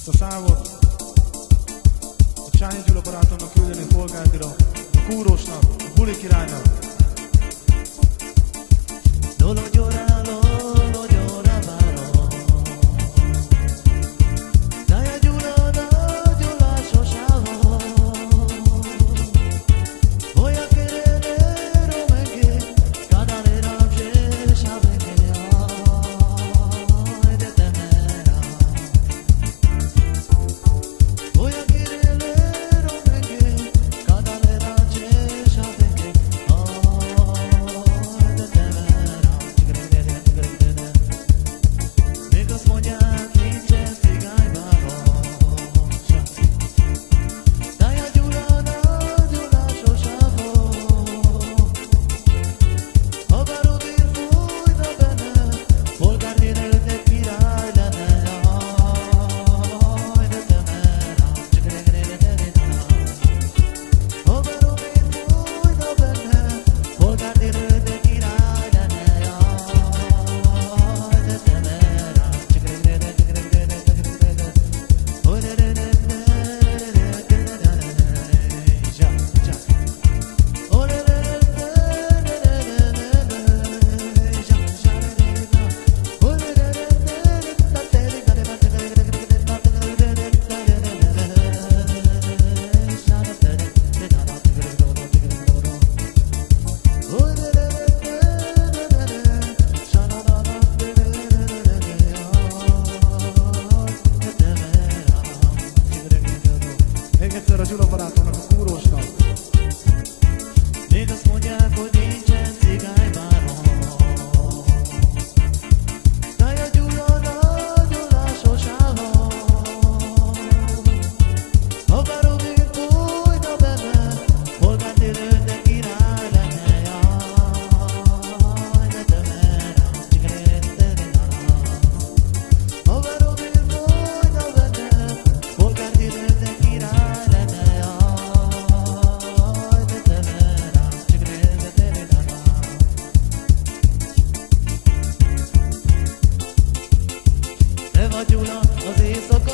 Ezt a számot a Csányi Gyula barátomnak küldeni Polgárdira, a Kúrósnak, a Buli királynak. Lolo lloralo, lo llora varo. Daya Gyula sosavo. Voy a querer romenge, cada lera bjesha venge ay de temera. Voy a querer romenge, cada lera bjesha venge ay de temera. Még egyszer a Gyula barátomnak, a Kúrósnak. Még azt mondják, hogy nincsen cigányváros. Daya Gyula sosavo. Ha Gárovér fújna benne, polgártérő de király lenne. Jaj, de temera, ha Gárovér fújna benne, polgártérő de király lenne. Jaj, de temera, te vagy Gyula, az éjszaka